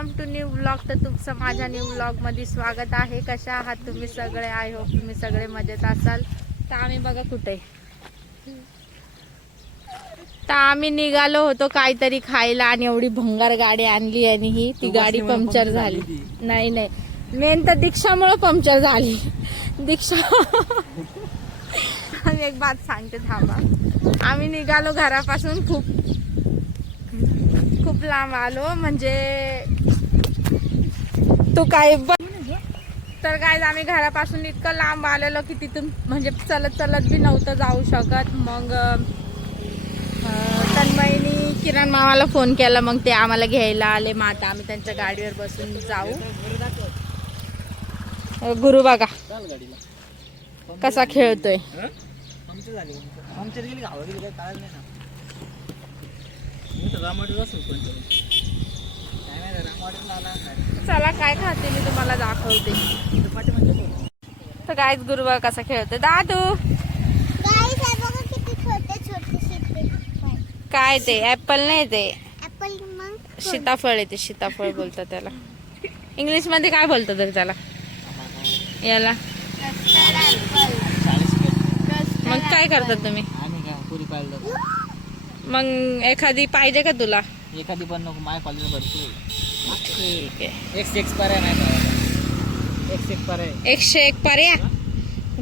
Welcome to new vlog. तर तुमचं माझ्या न्यू व्लॉगमध्ये स्वागत आहे. कशा आहात तुम्ही सगळे? आय होप तुम्ही सगळे मजेत असाल. तर आम्ही बघा कुठे, तर आम्ही निघालो होतो काहीतरी खायला आणि एवढी भंगार गाडी आणली आणि ही ती गाडी पंक्चर झाली. नाही नाही, मेन तर दीक्षामुळे पंक्चर झाली. दीक्षा एक बात सांगते थांबा. आम्ही निघालो घरापासून खूप लांब आलो, म्हणजे तो काय तर काय, आम्ही घरापासून इतकं लांब आलेलो की तिथून म्हणजे चलत चलत बी नव्हतं जाऊ शकत. मग तन्मयनी किरण मामाला फोन केला, मग ते आम्हाला घ्यायला आले. मग आता आम्ही त्यांच्या गाडीवर बसून जाऊ. गुरु बघा कसा खेळतोय. चला काय खाते मी तुम्हाला दाखवते. तर गाईच गुरु बघा कसा खेळतोय. दादू काय ते ऍपल नाही, ते सीताफळ आहे. ते सीताफळ बोलतात त्याला. इंग्लिश मध्ये काय बोलतात तर त्याला, याला? मग काय करतात तुम्ही? मग एखादी पाहिजे का तुला? एखादी पण नको, माय कॉलेज भरपूर. ठीक आहे. 101 पर्याय नाही, 101 पर्याय. 101 पर्याय.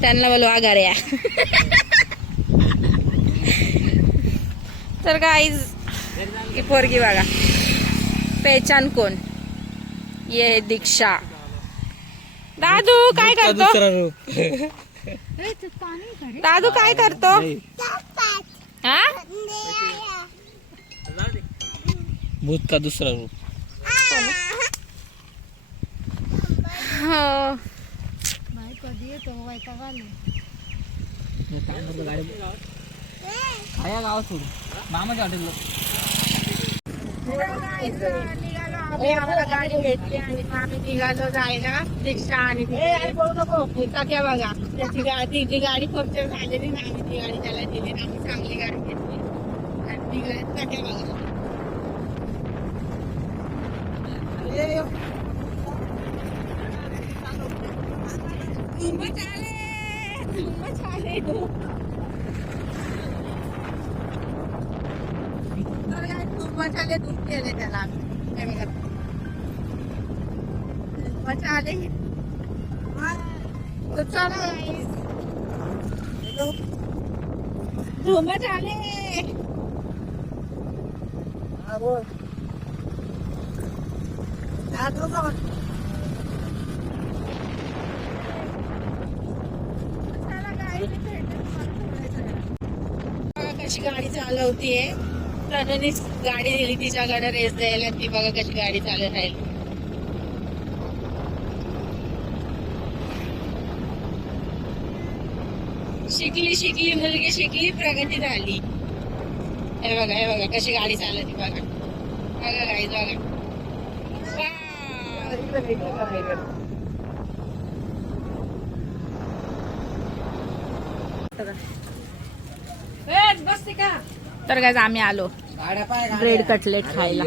त्यांना बोलवा गाड्या. तर गाईज ही पोरगी बघा, पहचान कोण? ये है दीक्षा. दादू काय करतो? दादू काय करतो? हा, भूत का दुसरा रूप. हो. आया गाव सोडून मामाच्या हॉटेलला. आम्हाला गाडी भेटली आणि आम्ही निघालो जायला. दीक्षा आणि क्या बघा, त्याची गाडी, जी गाडी पंक्चर झालेली ना, आम्ही ती गाडी त्याला दिली. आम्ही चांगली गाडी घेतली आणि निघायचं क्या बघा. मचाले दूध केले त्याला आम्ही. मचाले कशी गाडी चालवतीये. तनुनीच गाडी दिली तिच्याकडे रेस द्यायला. ती बघा कशी गाडी चालत राहील. शिकली मुलगी शिकली, प्रगती झाली. हे बघा कशी गाडी चालत बघा. बघा गाडी बघा. बसते का? तर काय आम्ही आलो ब्रेड कटलेट खायला.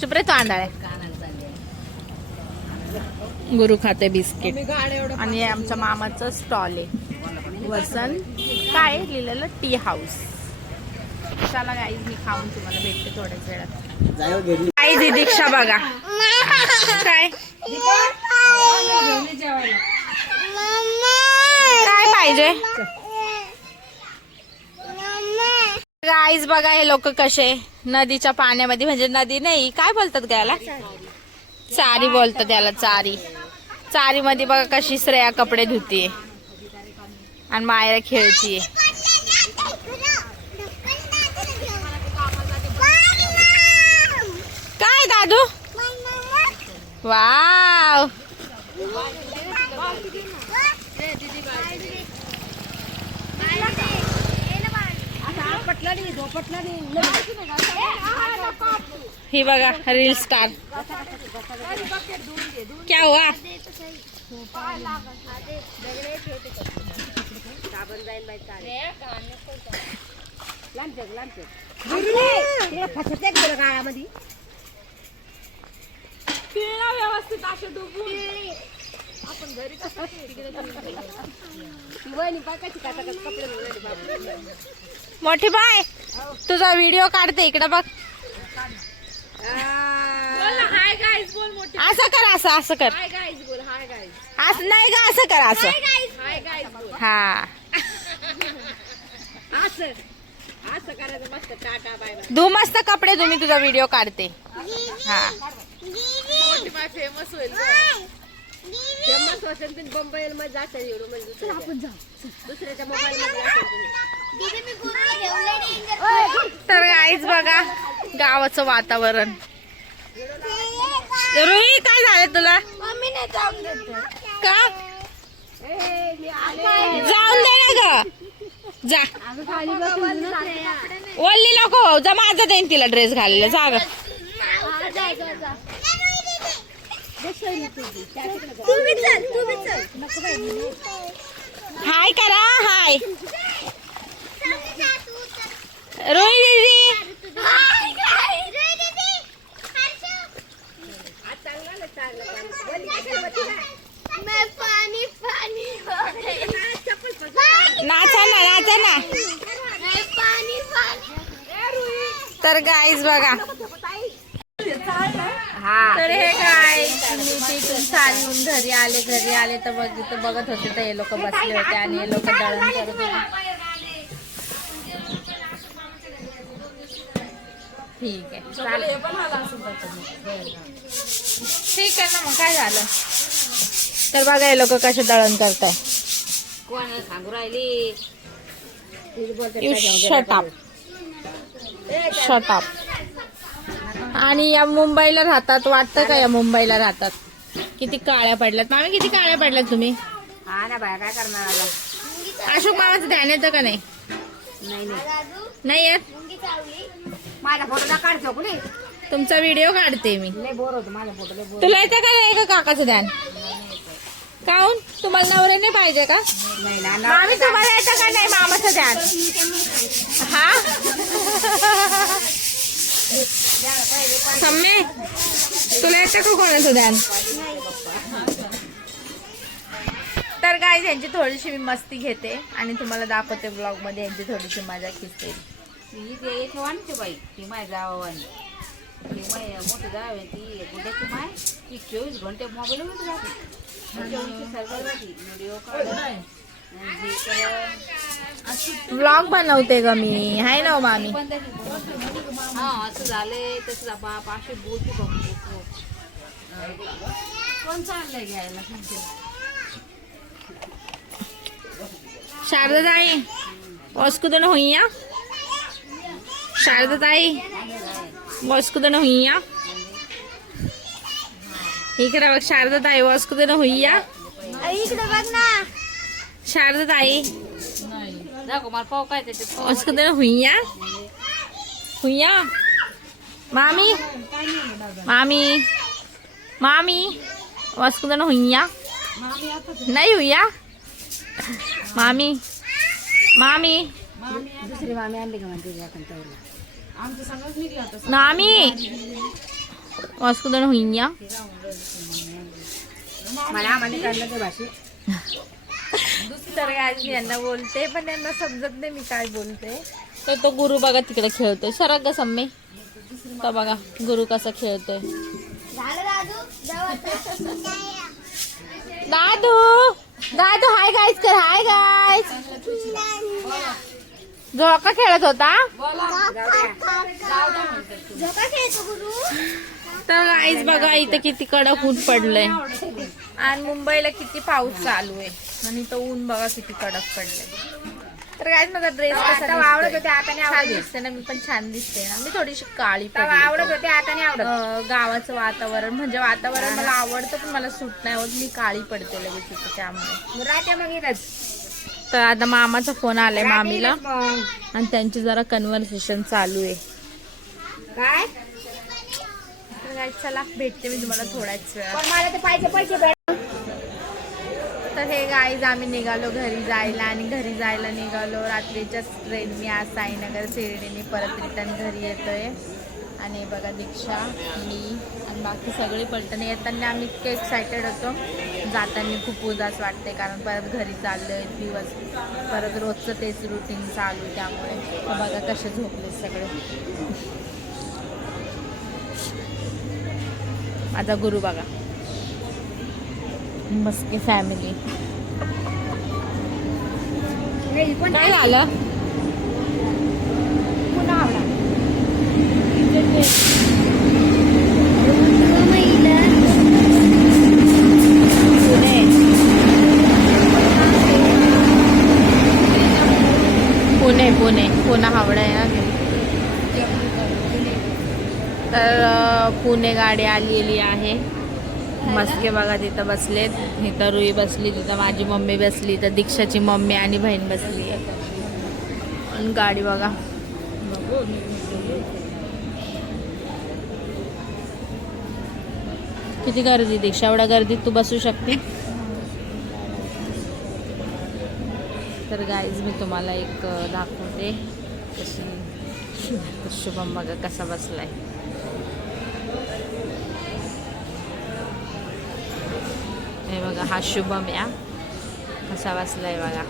चुप रे, तो अंडाळ. गुरु खाते बिस्किट आणि आमच्या मामाचं स्टॉल आहे. वसंत काय लिहिलेलं, टी हाऊस. चला गाईज मी खाऊन तुम्हाला भेटते थोड्याच वेळात. आई दीक्षा बघा काय काय पाहिजे. गाईज बघा हे लोक कसे नदीच्या पाण्यामध्ये, म्हणजे नदी नाही काय बोलतात त्याला, चारी बोलतात त्याला. चारी मध्ये बघा कशी श्रेया कपडे धुतीये आणि मायरा खेळतीये. काय दादू? वाव. ही बघा रील स्टार. क्या हुआ? गाळामध्ये व्यवस्थित असे डुबून आपण घरी कपडे मोठी बाय तुझा व्हिडिओ काढते इकडे बघ. हाय गाईज बोल मोठी. असं कर असं कर. हाय गाईज बोल. Hi guys. असं नाही का असं कर असं. हाय गाईज बोल. हा असं असं करायचं मस्त. Tata bye bye. धू मस्त कपडे तुम्ही तुझा व्हिडिओ काढते. हा मोठी बाय फेमस होईल. फेमस असेल तुम्ही बंबईला मध्ये जाता एवढं म्हणजे आपण जाऊ दुसऱ्याच्या मोबाईल मध्ये तर गाईज बघा गावाचं वातावरण. रोही काय झालं तुला का? जाऊन दे ना ग. जा वल्ली नको जा. माझा देईन तिला ड्रेस घालायला. जा ग. हाय करा. हाय रोही दीदी. नाचा ना नाचा ना. तर गाईज बघा. तर हे काय मी तिथून चालून घरी आले तर बघत होते तर हे लोक बसले होते आणि हे लोक दळण करत होते. ठीक आहे ठीक आहे ना मग काय झालं. तर बघा हे लोक कसे दळण करताय. कोणाला सांगू राहिली. Shut up. आणि या मुंबईला राहतात वाटतं का? या मुंबईला राहतात. किती काळ्या पडल्यात मामी. किती काळ्या पडल्यात तुम्ही. हा ना बाया काय करणार आता. अशोक मामाचं ध्यान येतं का नाही. नाही येत. माझ्या फोटोला काढतो कुणी. तुमचा व्हिडिओ काढते मी. लय बोर होतो माझ्या फोटोला बोर. तुला येतं का नाही का काकाचं ध्यान. काहून तुम्हाला नवरे नाही पाहिजे का. नाही ना मामी तुम्हाला येतं का नाही मामाचं ध्यान. हा सम्मे तुला येतं का कोणाचं ध्यान. तर गाईज यांची थोडीशी मी मस्ती घेते आणि तुम्हाला दाखवते ब्लॉग मध्ये यांची थोडीशी मजा खिचते. ही वाणते बाई. ती माय जावानी. ती माय मोठी जाव आहे ती गुड्याची माय. ती 24 घंटे मोबाईलवरच राहते. सर्व व्हिडिओ काढ. ब्लॉग बनवते ग मी. हाय ना मामी. हा असं झालंय तसं बाप अशी बोलते बघतो. कोण चाललंय घ्यायला. शारदाताई वस्कुदन होईया. शारदाताई वस्कुदन होईया. इकडे बघ शारदाताई वस्कुदन होईया. इकडे बघ ना. शारदाताई दाखव मला पाव काय त्याच्यात. वस्कुदन होईया. होईया. मामी मामी मामी वस्कुदन होईया. नाही होईया. मामी मामी दुसरी मामी आणली का म्हणते. मामी वस्कुदन होईया. मला आम्हाला कळलं ते भाषे. तर आज मी यांना बोलते पण यांना समजत नाही मी काय बोलते. तर तो गुरु बघा तिकडे खेळतोय. सरक ग सम्मे. तर बघा गुरु कसा खेळतोय. दादू दादू हाय गाईज कर. Hi guys. झोका खेळत होता. तर गाईज बघा इथं किती कडक ऊन पडलंय आणि मुंबईला किती पाऊस चालू आहे आणि तो ऊन बघा किती कडक पडलंय. तर गाईज माझा ड्रेस कसा आवडत होते आता नाही छान दिसते ना. मी पण छान दिसते ना. मी थोडीशी काळी आवडत होते आता नाही आवडत. गावाचं वातावरण म्हणजे वातावरण मला आवडतं पण मला सूट नाही होत. मी काळी पडते लगेच तिथं त्यामुळे. राहत्या मग येतच. तर आता मामाचा फोन आलाय मामीला आणि त्यांची जरा कन्व्हर्सेशन चालू आहे. काय चला भेटते मी तुम्हाला थोड्याच वेळात. पण मला ते पाहिजे पैसे भेट. तर हे गाईज आम्ही निघालो घरी जायला आणि घरी जायला निघालो रात्रीच्याच ट्रेन मी आज साईनगर शिर्डीने परत रिटर्न घरी येतोय. आणि बघा दीक्षा मी आणि बाकी सगळी पलटण येताना आम्ही इतके एक्सायटेड होतो. जाताना खूप उदास वाटते कारण परत घरी चाललो आहे दिवस परत रोजचं तेच रुटीन चालू त्यामुळे. तर बघा कसे झोपले सगळे. माझा गुरु बघा मस्त फॅमिली. काय झालं पुन्हा आवडा पुणे पुणे पुन्हा हावडा आहे ना. तर पुणे गाडी आलेली आहे. मस्के बघा तिथं बसलेत. इथं रुई बसली तिथं माझी मम्मी बसली तर दीक्षाची मम्मी आणि बहीण बसली आहे. आणि गाडी बघा किती गर्दी. दीक्षा एवढ्या गर्दीत तू बसू शकते. तर गाईज मी तुम्हाला एक दाखवते कशी. शुभम बघा कसा बसलाय. हे बघा हा शुभम या कसा बसलाय बघा.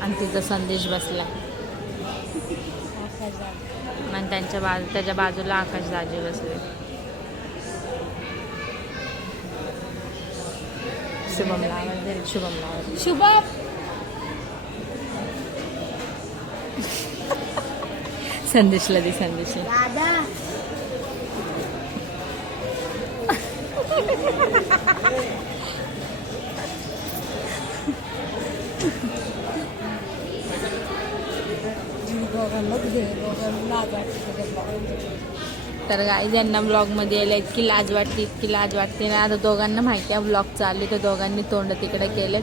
आणि तिचा संदेश बसला आणि त्याच्या बाजूला आकाश दाजी बसले. शुभमला आवाज दे. शुभमला आवाज. शुभम संदेशला दे. संदेशला तर गाईज यांना ब्लॉगमध्ये यायला इतकी लाज वाटते ना. आता दोघांना माहिती आहे ब्लॉग चालली तर दोघांनी तोंड तिकडे केले.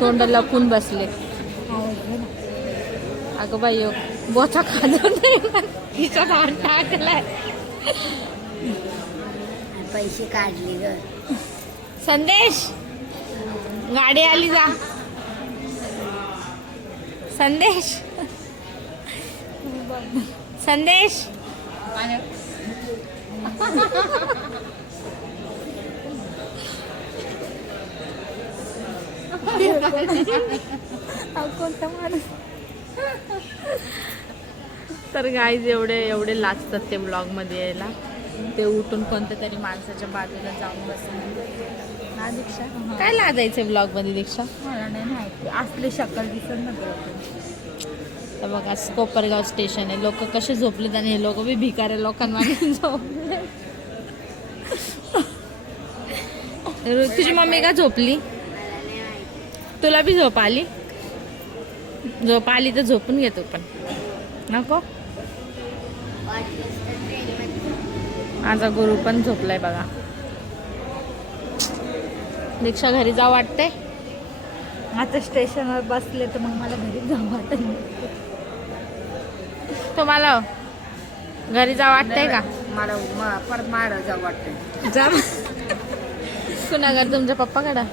तोंड लपून बसले. अगं बाई बोचा खाजून तिचा भान टाकलाय. पैसे काढले ग. संदेश गाडी आली जा. संदेश संदेश कोणता माणूस. तर गाईज एवढे लाजतात ते ब्लॉग मध्ये यायला. ते उठून कोणत्या तरी माणसाच्या बाजूला जाऊन बसले ना. दीक्षा काय लाजायचं ब्लॉग मध्ये. दीक्षा मला नाही माहिती असली शक्कल दिसत ना. तर बघा कोपरगाव स्टेशन आहे. लोक कसे झोपलेत आणि हे लोक बी भिकाऱ्या लोकांमध्ये झोपले. तुझी मम्मी का झोपली. तुला बी झोप आली तर झोपून घेतो पण नको. माझा गुरु पण झोपलाय बघा. दीक्षा घरी जाऊ वाटते. आता स्टेशनवर बसले तर मग मला घरी जाऊ वाटत. तुम्हाला घरी जाऊ वाटतंय का. मला परत मारा जाऊ वाटतंय. जा कुणाकडे तुमच्या पप्पाकडं.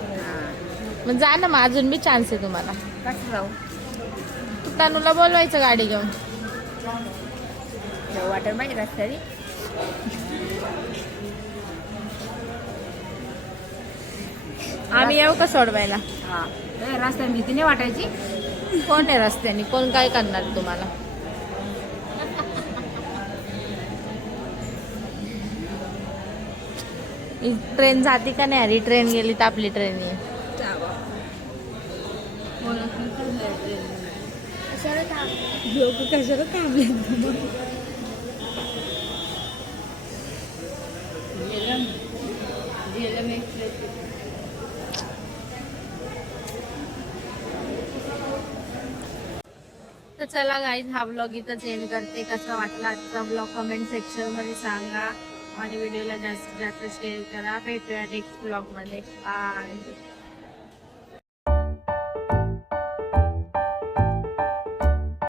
मग जा ना. मग अजून बी चान्स आहे तुम्हाला. कसं जाऊ. तनुला बोलवायचं गाडी घेऊन. जाऊ वाटत माहिती रस्त्याने. आम्ही येऊ का सोडवायला. हा रस्त्याने भीती नाही वाटायची. कोण आहे रस्त्याने. कोण काय करणार तुम्हाला. ट्रेन जाते का नाही. अरे ट्रेन गेली तर आपली ट्रेन आहे. कशाला थांबले. तर चला गाईज हा ब्लॉग इथंच एंड करते. कसा वाटला आजचा ब्लॉग कमेंट सेक्शन मध्ये सांगा आणि व्हिडिओला जास्तीत जास्त शेअर करा. भेटूया नेक्स्ट ब्लॉग मध्ये. बाय.